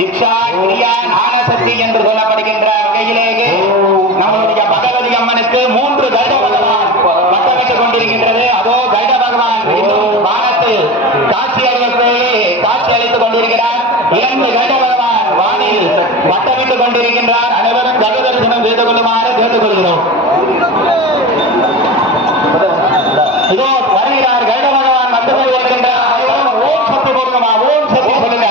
இக்ஷா கிரியா ஞானசக்தி என்று சொல்லப்படுகின்ற வகையிலேயே நம்மளுடைய பகவதி அம்மனுக்கு 3 கருட பகவான் வட்டமிட்டுக் கொண்டிருக்கின்றது. அதோ கருட பகவான் இன்னும் வானத்தில் காட்சி அளித்துக் கொண்டிருக்கிறார். 2 கருட பகவான் வானில் வட்டமிட்டுக் கொண்டிருக்கின்றார். அனைவரும் கருதர்சனம் செய்து கொள்ளுமாறு கேட்டுக்கொள்கிறோம். இதோ வருகிறார் கருட பகவான் வந்து கொண்டிருக்கின்றார். ஓம் சக்தி போடுங்கம்மா, ஓம் சக்தி சொல்லுங்க.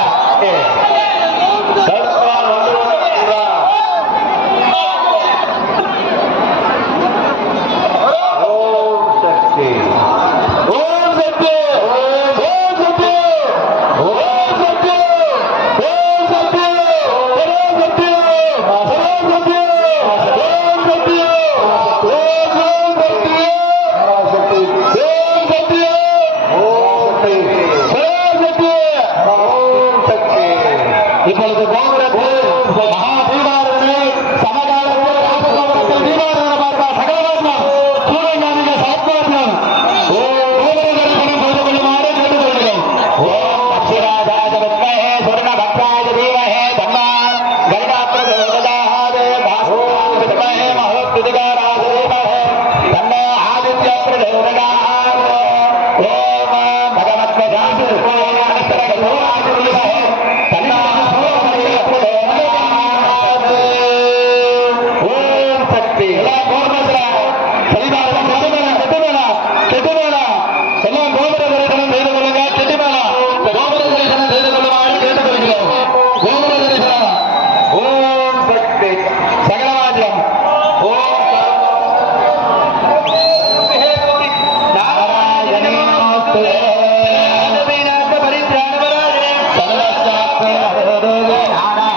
இப்பொழுது கோபுரத்தில் மகா தீபாவளி சமகாலத்தில் ராஜகோபுரத்தில் தீபாவளி